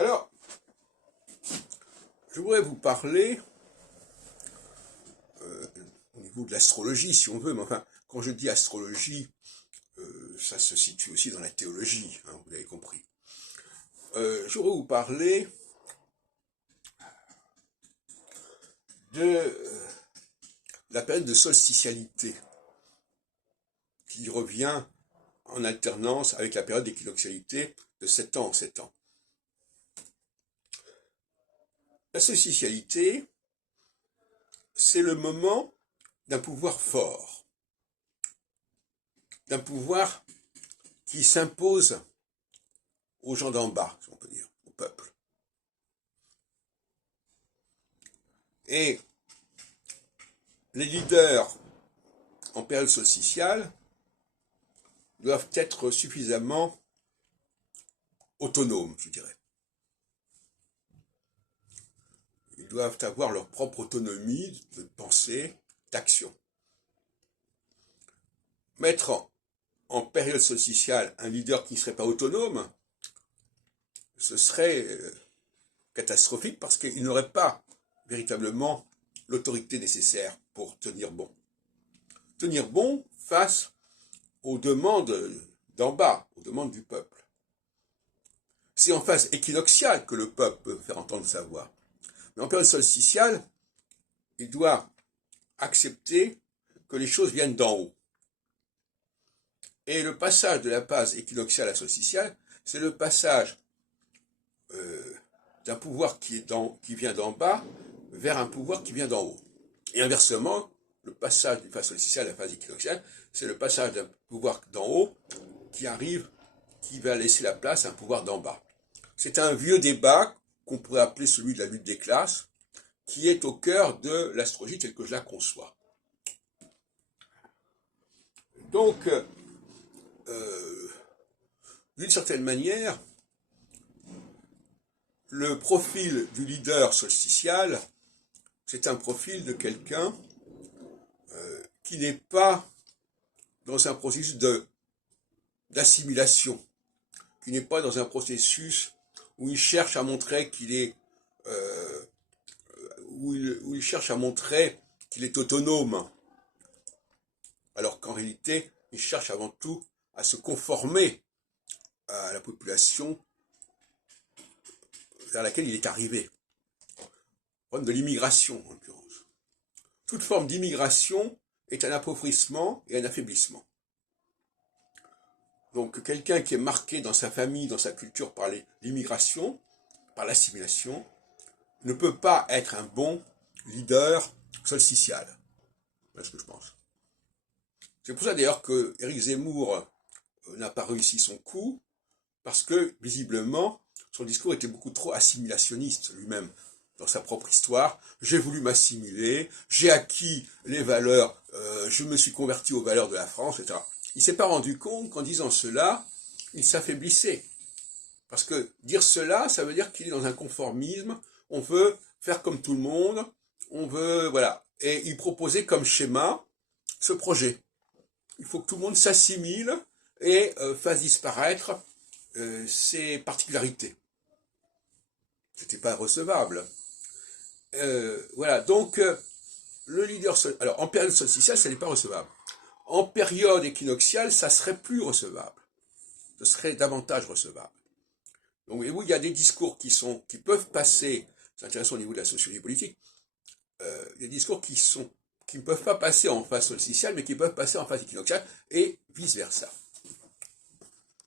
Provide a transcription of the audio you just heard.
Alors, je voudrais vous parler au niveau de l'astrologie, si on veut, mais enfin, quand je dis astrologie, ça se situe aussi dans la théologie, hein, vous avez compris. Je voudrais vous parler de la période de solstitialité, qui revient en alternance avec la période d'équinoxialité de 7 ans en 7 ans. La solstitialité, c'est le moment d'un pouvoir fort, d'un pouvoir qui s'impose aux gens d'en bas, si on peut dire, au peuple. Et les leaders en période solstitiale doivent être suffisamment autonomes, je dirais. Ils doivent avoir leur propre autonomie de pensée, d'action. Mettre en période solstitiale un leader qui ne serait pas autonome, ce serait catastrophique parce qu'il n'aurait pas véritablement l'autorité nécessaire pour tenir bon. Tenir bon face aux demandes d'en bas, aux demandes du peuple. C'est en phase équinoxiale que le peuple peut faire entendre sa voix. Mais en période solstitiale, il doit accepter que les choses viennent d'en haut. Et le passage de la phase équinoxiale à solstitiale, c'est le passage d'un pouvoir qui vient d'en bas vers un pouvoir qui vient d'en haut. Et inversement, le passage d'une phase solstitiale à la phase équinoxiale, c'est le passage d'un pouvoir d'en haut qui arrive, qui va laisser la place à un pouvoir d'en bas. C'est un vieux débat qu'on pourrait appeler celui de la lutte des classes, qui est au cœur de l'astrologie telle que je la conçois. Donc, d'une certaine manière, le profil du leader solstitial, c'est un profil de quelqu'un qui n'est pas dans un processus d'assimilation, qui n'est pas dans un processus où il cherche à montrer qu'il est où il cherche à montrer qu'il est autonome, alors qu'en réalité, il cherche avant tout à se conformer à la population vers laquelle il est arrivé. Problème de l'immigration, en l'occurrence. Toute forme d'immigration est un appauvrissement et un affaiblissement. Donc quelqu'un qui est marqué dans sa famille, dans sa culture par l'immigration, par l'assimilation, ne peut pas être un bon leader solstitial. C'est ce que je pense. C'est pour ça d'ailleurs que Éric Zemmour n'a pas réussi son coup, parce que visiblement son discours était beaucoup trop assimilationniste lui-même dans sa propre histoire. J'ai voulu m'assimiler, j'ai acquis les valeurs, je me suis converti aux valeurs de la France, etc. Il ne s'est pas rendu compte qu'en disant cela, il s'affaiblissait. Parce que dire cela, ça veut dire qu'il est dans un conformisme, on veut faire comme tout le monde, on veut, voilà. Et il proposait comme schéma ce projet. Il faut que tout le monde s'assimile et fasse disparaître ses particularités. C'était pas recevable. Voilà, donc le leader... Alors, en période solstitiale, ça n'est pas recevable. En période équinoxiale, ça serait plus recevable. Ce serait davantage recevable. Donc, oui, il y a des discours qui peuvent passer, c'est intéressant au niveau de la sociologie politique, il y a des discours qui ne peuvent pas passer en phase solstitiale, mais qui peuvent passer en phase équinoxiale, et vice-versa.